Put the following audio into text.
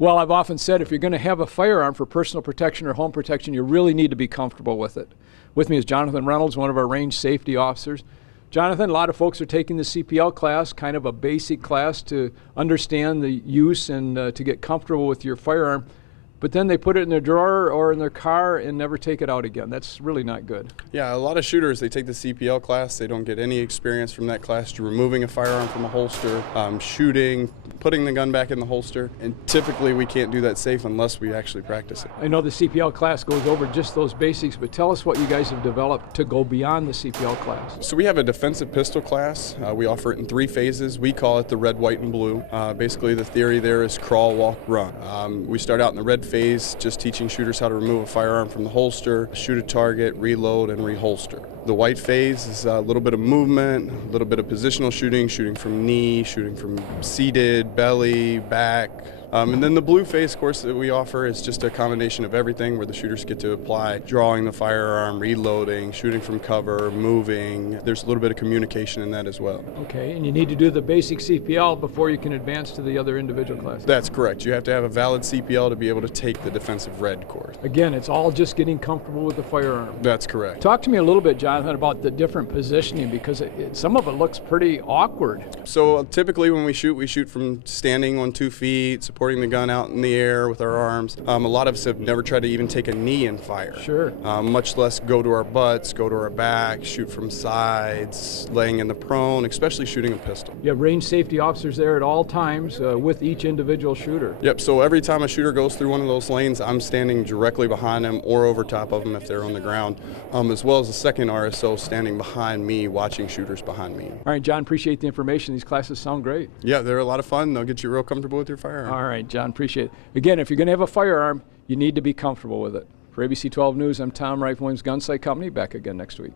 Well, I've often said if you're going to have a firearm for personal protection or home protection, you really need to be comfortable with it. With me is Jonathan Reynolds, one of our range safety officers. Jonathan, a lot of folks are taking the CPL class, kind of a basic class to understand the use and to get comfortable with your firearm. But then they put it in their drawer or in their car and never take it out again. That's really not good. Yeah, a lot of shooters, they take the CPL class, they don't get any experience from that class to removing a firearm from a holster, shooting, putting the gun back in the holster, and typically we can't do that safe unless we actually practice it. I know the CPL class goes over just those basics, but tell us what you guys have developed to go beyond the CPL class. So we have a defensive pistol class. We offer it in 3 phases. We call it the red, white, and blue. Basically the theory there is crawl, walk, run. We start out in the red phase, just teaching shooters how to remove a firearm from the holster, shoot a target, reload, and reholster. The white phase is a little bit of movement, a little bit of positional shooting, shooting from knee, shooting from seated, belly, back. And then the blue phase course that we offer is just a combination of everything where the shooters get to apply drawing the firearm, reloading, shooting from cover, moving. There's a little bit of communication in that as well. Okay, and you need to do the basic CPL before you can advance to the other individual classes. That's correct. You have to have a valid CPL to be able to take the defensive red course. Again, it's all just getting comfortable with the firearm. That's correct. Talk to me a little bit, Jonathan, about the different positioning because some of it looks pretty awkward. So typically when we shoot from standing on 2 feet, supporting the gun out in the air with our arms. A lot of us have never tried to even take a knee and fire. Sure. Much less go to our butts, go to our back, shoot from sides, laying in the prone, especially shooting a pistol. You have range safety officers there at all times with each individual shooter. Yep, so every time a shooter goes through one of those lanes, I'm standing directly behind them or over top of them if they're on the ground, as well as a second RSO standing behind me, watching shooters behind me. All right, John, appreciate the information. These classes sound great. Yeah, they're a lot of fun. They'll get you real comfortable with your firearm. All right, John, appreciate it. Again, if you're going to have a firearm, you need to be comfortable with it. For ABC 12 News, I'm Tom Wright, Williams Gun Sight Company. Back again next week.